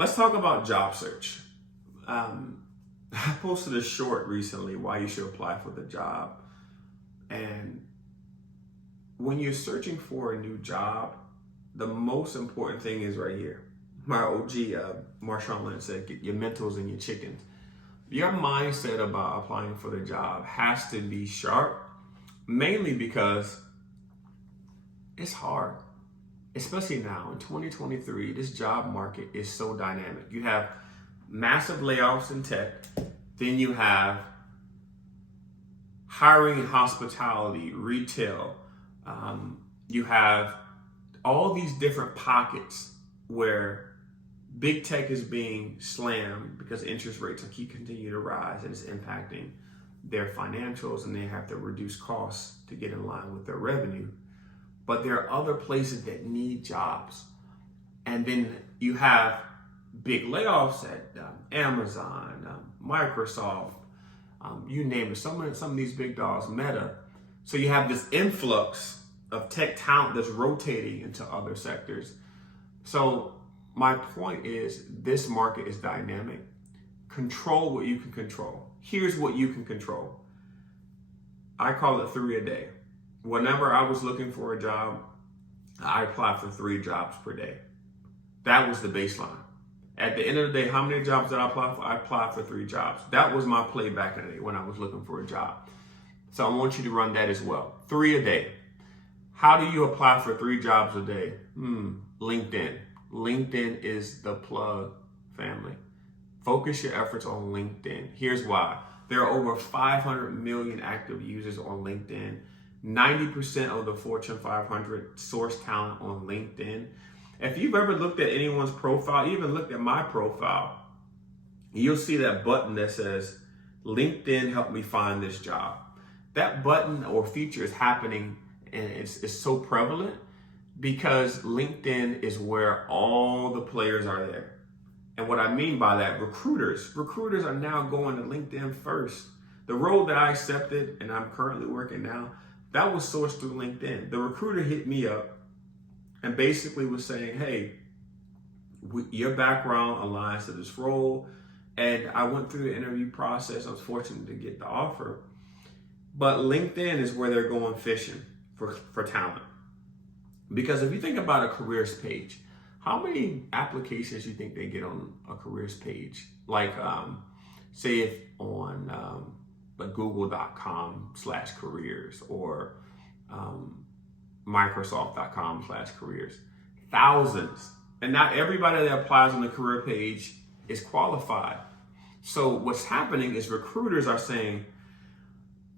Let's talk about job search. I posted a short recently why you should apply for the job. And when you're searching for a new job, the most important thing is right here. My OG, Marshawn Lynch said, get your mentals and your chickens. Your mindset about applying for the job has to be sharp, mainly because it's hard. Especially now in 2023, this job market is so dynamic. You have massive layoffs in tech, then you have hiring in hospitality, retail. You have all these different pockets where big tech is being slammed because interest rates continue to rise and it's impacting their financials and they have to reduce costs to get in line with their revenue. But there are other places that need jobs. And then you have big layoffs at Amazon, Microsoft, you name it, some of these big dogs, Meta. So you have this influx of tech talent that's rotating into other sectors. So my point is this market is dynamic. Control what you can control. Here's what you can control. I call it 3 a day. Whenever I was looking for a job, I applied for 3 jobs per day. That was the baseline. At the end of the day, how many jobs did I apply for? I applied for 3 jobs. That was my play back in the day when I was looking for a job. So I want you to run that as well. 3 a day. How do you apply for 3 jobs a day? LinkedIn. LinkedIn is the plug, family. Focus your efforts on LinkedIn. Here's why. There are over 500 million active users on LinkedIn. 90% of the Fortune 500 source talent on LinkedIn. If you've ever looked at anyone's profile, even looked at my profile, you'll see that button that says, LinkedIn helped me find this job. That button or feature is happening and it's so prevalent because LinkedIn is where all the players are there. And what I mean by that, recruiters are now going to LinkedIn first. The role that I accepted and I'm currently working now, that was sourced through LinkedIn. The recruiter hit me up and basically was saying, hey, your background aligns to this role. And I went through the interview process. I was fortunate to get the offer. But LinkedIn is where they're going fishing for talent. Because if you think about a careers page, how many applications you think they get on a careers page? Like, say if on like google.com/careers or microsoft.com/careers. Thousands. And not everybody that applies on the career page is qualified. So what's happening is recruiters are saying,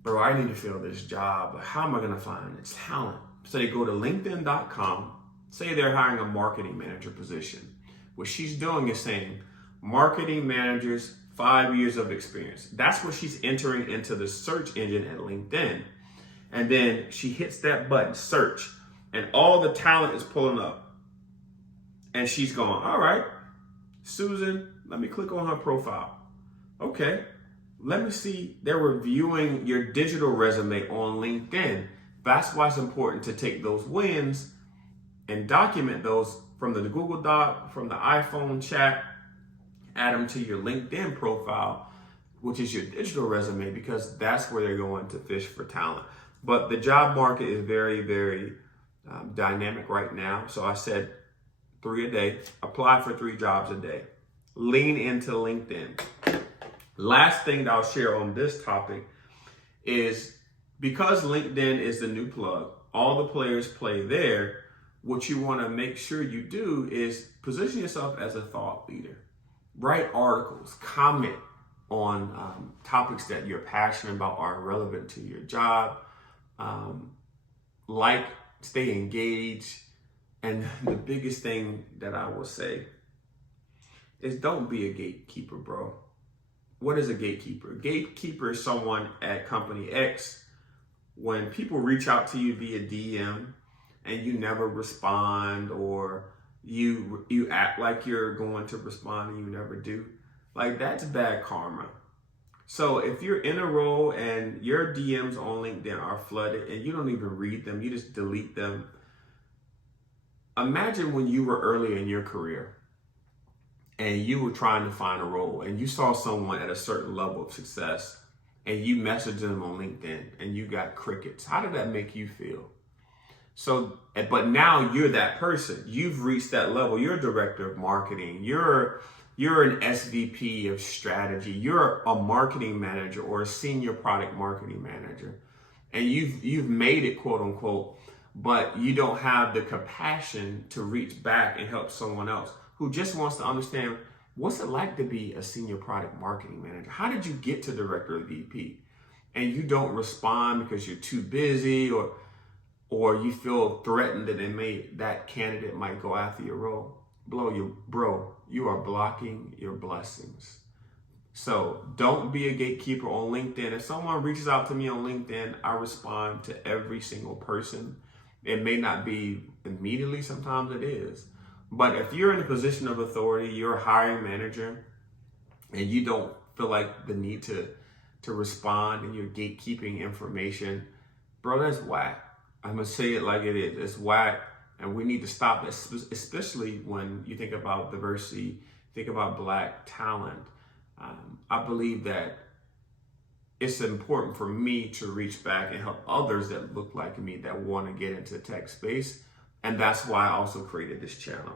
bro, I need to fill this job, but how am I going to find this talent? So they go to linkedin.com, say they're hiring a marketing manager position. What she's doing is saying, marketing managers, 5 years of experience. That's what she's entering into the search engine at LinkedIn. And then she hits that button, search, and all the talent is pulling up. And she's going, all right, Susan, let me click on her profile. Okay, let me see. They're reviewing your digital resume on LinkedIn. That's why it's important to take those wins and document those from the Google Doc, from the iPhone chat, add them to your LinkedIn profile, which is your digital resume, because that's where they're going to fish for talent. But the job market is very, very dynamic right now. So I said 3 a day, apply for 3 jobs a day, lean into LinkedIn. Last thing that I'll share on this topic is because LinkedIn is the new plug, all the players play there. What you want to make sure you do is position yourself as a thought leader. Write articles, comment on topics that you're passionate about are relevant to your job. Stay engaged. And the biggest thing that I will say is don't be a gatekeeper, bro. What is a gatekeeper? Gatekeeper is someone at company X. When people reach out to you via DM and you never respond, or you act like you're going to respond and you never do, like, that's bad karma. So if you're in a role and your DMs on LinkedIn are flooded and you don't even read them, you just delete them. Imagine when you were early in your career and you were trying to find a role and you saw someone at a certain level of success and you messaged them on LinkedIn and you got crickets, how did that make you feel? So, but now you're that person. You've reached that level. You're a director of marketing. You're an SVP of strategy. You're a marketing manager or a senior product marketing manager. And you've made it, quote unquote, but you don't have the compassion to reach back and help someone else who just wants to understand, what's it like to be a senior product marketing manager? How did you get to director or VP? And you don't respond because you're too busy or you feel threatened that that candidate might go after your role. Bro, you are blocking your blessings. So don't be a gatekeeper on LinkedIn. If someone reaches out to me on LinkedIn, I respond to every single person. It may not be immediately, sometimes it is. But if you're in a position of authority, you're a hiring manager, and you don't feel like the need to respond and you're gatekeeping information, bro, that's whack. I'm going to say it like it is. It's whack, and we need to stop this, especially when you think about diversity, think about Black talent. I believe that it's important for me to reach back and help others that look like me that want to get into tech space. And that's why I also created this channel.